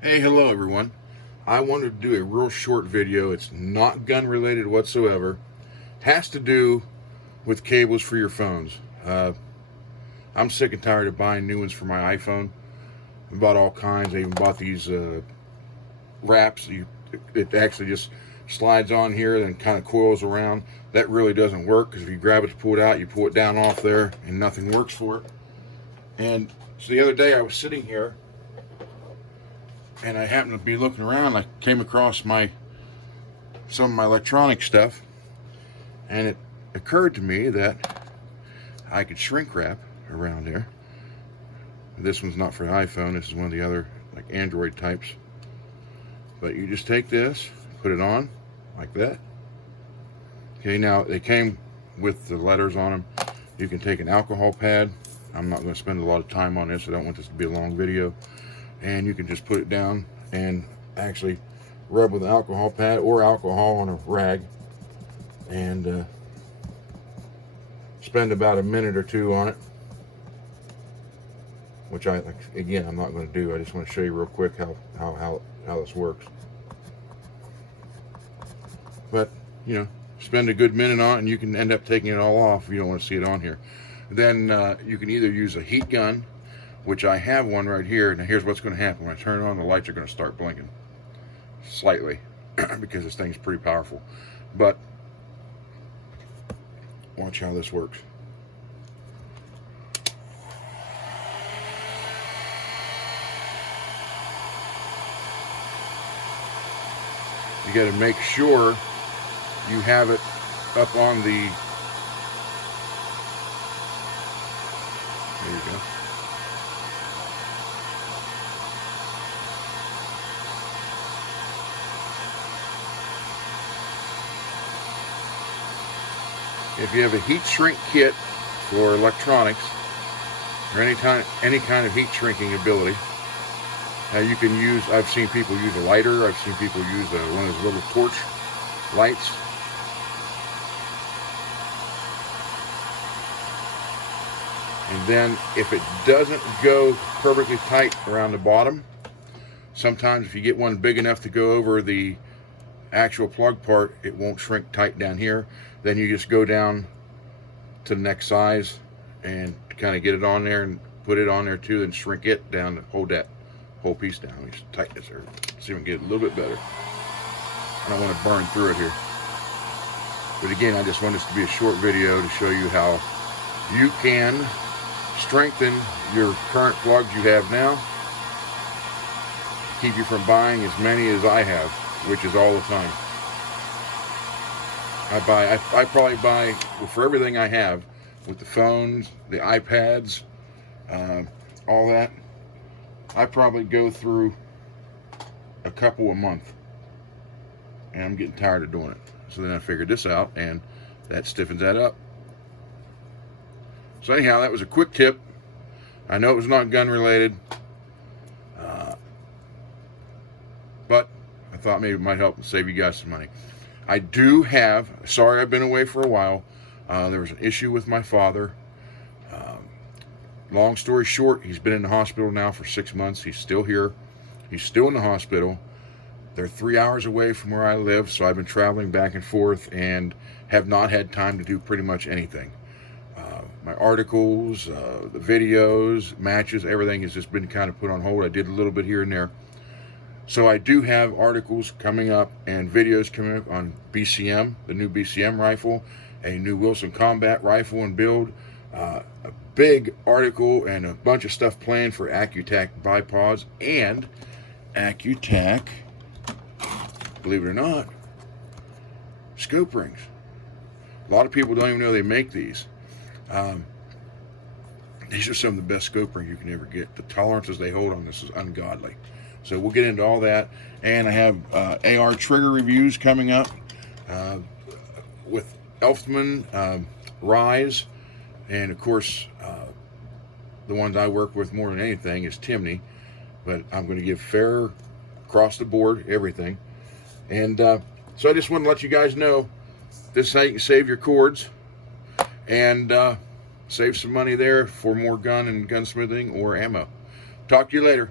Hey, hello everyone. I wanted to do a real short video. It's not gun related whatsoever. It has to do with cables for your phones. I'm sick and tired of buying new ones for my iPhone. I bought all kinds. I even bought these wraps. It actually just slides on here and kind of coils around. That really doesn't work because if you grab it to pull it out, you pull it down off there and nothing works for it. And so the other day I was sitting here and I happened to be looking around. I came across some of my electronic stuff, and it occurred to me that I could shrink wrap around there. This one's not for the iPhone. This is one of the other like Android types. But you just take this, put it on like that. Okay, now they came with the letters on them. You can take an alcohol pad. I'm not going to spend a lot of time on this. I don't want this to be a long video. And you can just put it down and actually rub with an alcohol pad or alcohol on a rag and spend about a minute or two on it, which again I'm not going to do. I just want to show you real quick how this works. But spend a good minute on it and you can end up taking it all off if you don't want to see it on here. Then you can either use a heat gun, which I have one right here. Now here's what's going to happen. When I turn it on, the lights are going to start blinking slightly because this thing's pretty powerful. But watch how this works. You got to make sure you have it up on the, there you go. If you have a heat shrink kit for electronics or any kind of heat shrinking ability, you can use, I've seen people use a lighter, I've seen people use one of those little torch lights. And then if it doesn't go perfectly tight around the bottom, sometimes if you get one big enough to go over the actual plug part, it won't shrink tight down here. Then you just go down to the next size and kind of get it on there and put it on there too, and shrink it down to hold that whole piece down. We just tighten this there, see if we can get it a little bit better. I don't want to burn through it here. But again, I just want this to be a short video to show you how you can strengthen your current plugs you have now, keep you from buying as many as I have, which is all the time. I probably buy, for everything I have, with the phones, the iPads, all that, I probably go through a couple a month. And I'm getting tired of doing it. So then I figured this out, and that stiffens that up. So anyhow, that was a quick tip. I know it was not gun related, but I thought maybe it might help save you guys some money. I do have, sorry I've been away for a while, there was an issue with my father. Long story short, he's been in the hospital now for 6 months. He's still here. He's still in the hospital. They're 3 hours away from where I live, so I've been traveling back and forth and have not had time to do pretty much anything. My articles, the videos, matches, everything has just been kind of put on hold. I did a little bit here and there. So I do have articles coming up and videos coming up on BCM, the new BCM rifle, a new Wilson Combat rifle and build, a big article and a bunch of stuff planned for Accutac bipods and Accutac, believe it or not, scope rings. A lot of people don't even know they make these. These are some of the best scope rings you can ever get. The tolerances they hold on this is ungodly. So we'll get into all that. And I have AR trigger reviews coming up with Elftmann, Rise, and of course the ones I work with more than anything is Timney. But I'm going to give fair across the board everything. And so I just want to let you guys know this is how you can save your cords and save some money there for more gun and gunsmithing or ammo. Talk to you later.